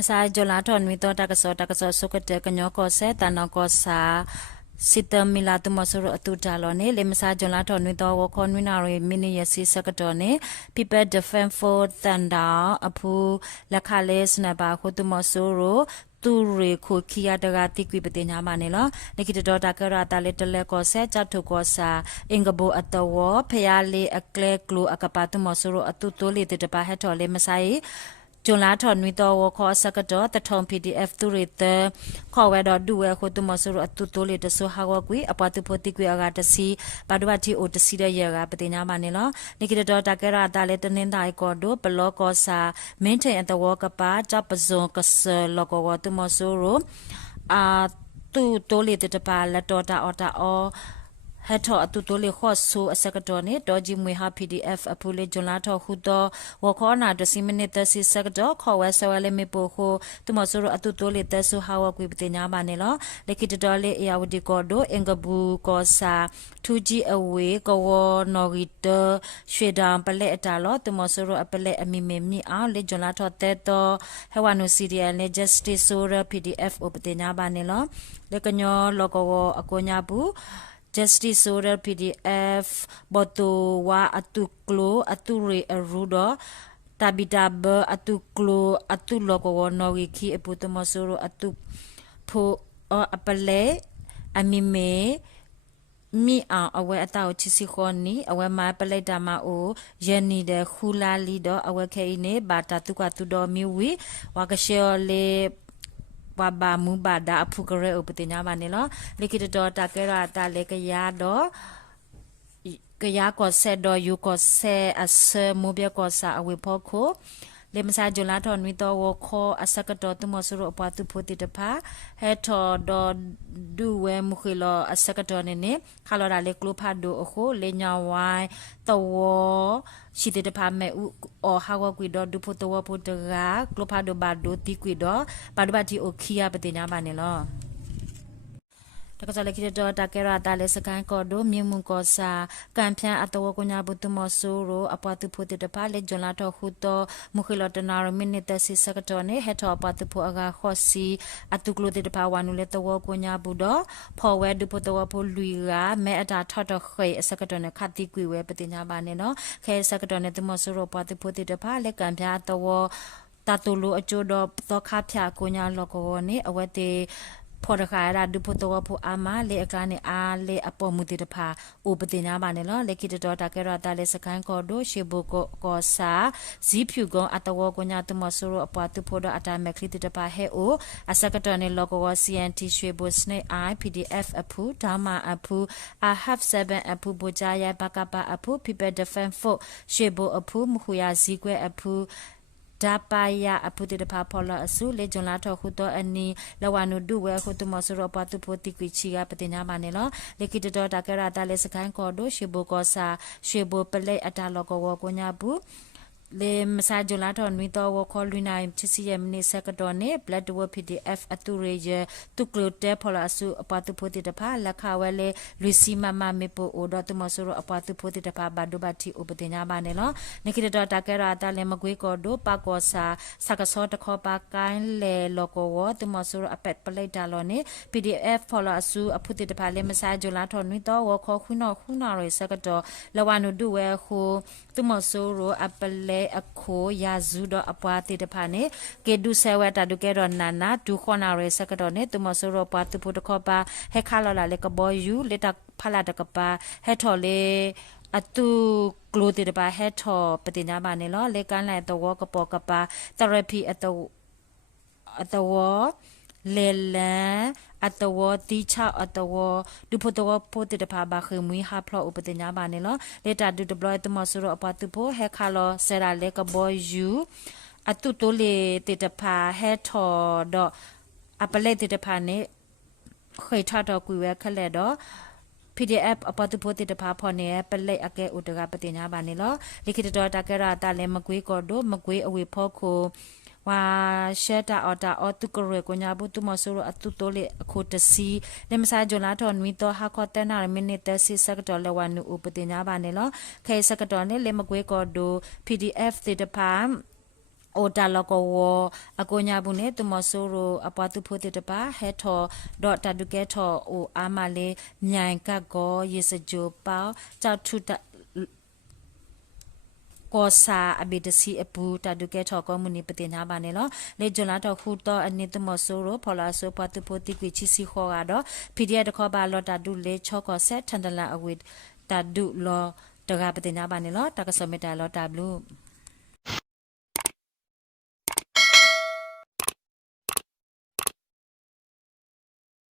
มาซาจลาทอนมีตัวตากสอสุกเตกันยอกอเซตานอกอสาสิตมิลาตุมสรุอตุจาลอเนเลมซาจลาทอนมีตัววคอนวินารีมินิยสีสกตอเนพิเปเดฟเฟนโฟตันดาอพูละคาเลสนาบาโคตุมสรุตูเรคูคียาดกาติกวิปติญามาเนลเลกิตดอตากราตาเลตเลกอเซจัตุกอสาอิงกโบอัตวพยาเลอเคลกลูอกปาตุมสรุอตุโตเลติตปาเฮทอเลมไซจุลาถอนวิตวคอสกดอตะทอม PDF ตุริเตขอเวดอดูเวโคตุมสรุอตุโตเลตสุฮาวกุยอปาตุโพติกุยอากาตสีปาดวัติโอตสีเดยกาปติญามาเนลนิกิตดอตากราตาเลตนินไดกอโดปลอกอสาเมนเทอัตวกปาจับซงกสลอกวตุมสรุอาตุโตเลตตปาละตอตาออตาอဟထအတူတိုလေခော့ဆူအစကတော်နေဒေါ်ဂျီမွေဟာ PDF အပူလေဂျွန်လာထောခုတော့ဝခေါနာတစီမိနစ်တစီစကတော်ခေါ်ဝဲဆဝဲလေမေပိုခိုသူမဆူရအတူတိုလေတဆူဟာဝကွေပတိညာပါနေလောလက်ကိတတော်လေအယာဝဒီကောဒိုအင်္ဂဘူကောစာ 2G အဝေကောဝနော်ဂီတရွှေဒံပလက်အတာလောသူမဆူရအပလက်အမီမေမီအောင်လေဂျွန်လာထောတဲတော်ဟဝနုစီရီယယ်လေ Justice ဆိုရ PDF အပတိညာပါနေလောလက်ကညောလောကောဝအကိုညာဘူးJustice Solar PDF boto wa atuklo ature arudo tabitab atuklo atuloko noriki eputomosoro atu pho apale amime mi awe ataw chisi khoni awe ma palaita ma o yeni de khula li do awe kheine bata tuka tu do mi wi wa ka share le wa ba mu ba da aphu kare upatinya ba ne lo likit do ta ke ra ta le ka ya do ka ya ko se do yu ko se as mu bya ko sa awe pho kho le masa jola thon mi to wo kho asaka to tu mo suru apa tu photi ta pha he tho do du we mu khilo asaka to ne khalo da le klo pha do kho le nya wai to wo shi te ta pha me u o ha wa kwi do du pho to wo pho ta ga klo pha do ba do ti kwi do ba do ba ti o khiya pa ti nya ba ne lo တကစားလက်ကိတော့တကရတာလက်စကန်ကောဒိုမြမှုကောစာကံဖြန်အတဝကညာဘုတမဆူရိုအပတုဖို့တပါလက်ဂျွန်လာတော့ခုတော့မုခလတနာရမိနစ်တစီစကတော်နေဟက်တော့အပတုဖို့အကခော့စီအတုကလိုတပါဝနုလက်တဝကညာဘုတော့ဖော်ဝဲဒုဖို့တဝဖို့လူကမဲအတာထော့တော့ခေအစကတော်နေခတိကွေဝဲပတိညာပါနေနော်ခဲစကတော်နေတမဆူရိုပတုဖို့တပါလက်ကံဖြန်အတဝတတူလိုအကျိုးတော့တော့ခါဖြာကိုညာလောကောနေအဝဲတေพอดขายราดูพตัวผู้อามาเลอาการเนี่ยอาเลอปอมุติตภาอุปติญาบานเนี่ยเลคิดตอตากะรตาเลสกันก็โดเชบุกอสาซีผิวกงอัตวกญาตุมสรุอปาตุพดอตาเมคลิติตภาเฮโออสกตอเนี่ยลกว CNT ชวยบุสเนไอ PDF อภูดามาอภูอาฮับ7อภูบุจายบากะปาอภูพิเปเดฟนโฟชวยบุอภูมุขุยาซีกวอภูดาปายาอพุติตภาพอลอสุเลจนลาทอคุตออันนี้ละวานุดูเวคุตุมสรปตุโพติกิชีกาปติญามาเนลเลกิตตอตากะราตาเลสกันกอโดชิโบกอซาชิโบเปเลอตาลกวกญาบุလေမစာဂျလာတော်နွီတော်ဝခေါ်လူနိုင်ချစီယမနိစကတော်နေ blood word PDF အတူရေတုကလိုတဲဖော်လာစုအပတုဖိုတိတဖာလက်ခဝဲလေလူစီမမမေပိုအိုဒတ်မဆူရအပတုဖိုတိတဖာဘဒုဘတိဥပတင်ညာပါနေလောနိခိတတော်တကရတာလေမကွေးကောဒိုပကောစာစကစောတခောပါကိုင်းလေလောကောဝတမဆူရအပက်ပလိုက်တာလောနေ PDF ဖော်လာစုအဖုတိတဖာလေမစာဂျလာတော်နွီတော်ဝခေါ်ခုနောရစကတော်လဝနုဒုဝဲခုတမဆူရအပလေအခုယာဇူဒအပွားတိတဖာနေကေဒုဆဝတာဒုကေရနာနာဒုခနာရစကတော့နေတမဆရပွားတပုတခောပါဟက်ခါလလာလေကဘောယူလက်တဖလာတကပါဟက်ထော်လေအတူကလိုတိတပါဟက်ထော်ပတိညာပါနေလောလေကန်လိုက်တော့ကပေါ်ကပါသရပီအတော်လေလန်အတဝတိချအတဝဒုဖတဝပိုတိတဖာဘာခေမွေဟာဖလောဥပတိညာပါနေလောလေတာဒုဒပလောတမဆရအပတုဖိုဟက်ခါလောဆရာလေကဘောယူအတုတိုလေတိတဖာဟက်ထော်တော့အပလက်တိတဖာနေခေထတော့ကွေဝဲခလက်တော့ PDF အပတုဖိုတိတဖာဖော်နေပလက်အကဲဥတကပတိညာပါနေလောလိခိတတော်တကရတာလေမကွေးကောတော့မကွေးအဝေဖောခိုဝါရှက်တာအော်တာအော်တုကရေကိုညာဘူးတူမဆူရအတူတိုလေအခုတစီလေမစာဂျလာတော်နွီတော်ဟာခေါ်တဲ့နာမိနစ်တစီစကတော်လဝနုဥပတိညာပါနေလောခဲစကတော်နေလေမကွေးကောဒို PDF တေတဖာ โอตาลกวอากญาบุเนตุมโซโรอปาตุโพติตปาเฮทอดอตาดุเกทอโออามาเลญายกะกอเยสจูปาจาทุตကောစာအဘိတစီအပူတဒုကဲထောကောမူနီပတိနာပါနေလောလေဂျွန်လာတော့ခူတော့အနိတမဆိုးရောဖော်လာဆိုပတ်တူပိုတိကွေချီစီခေါ်ကတော့ PDF တခေါ်ပါလောတဒုလေချောကောဆက်ထန်တလာအဝိတဒုလောတကပတိနာပါနေလောတကစမတာလောတဘလူ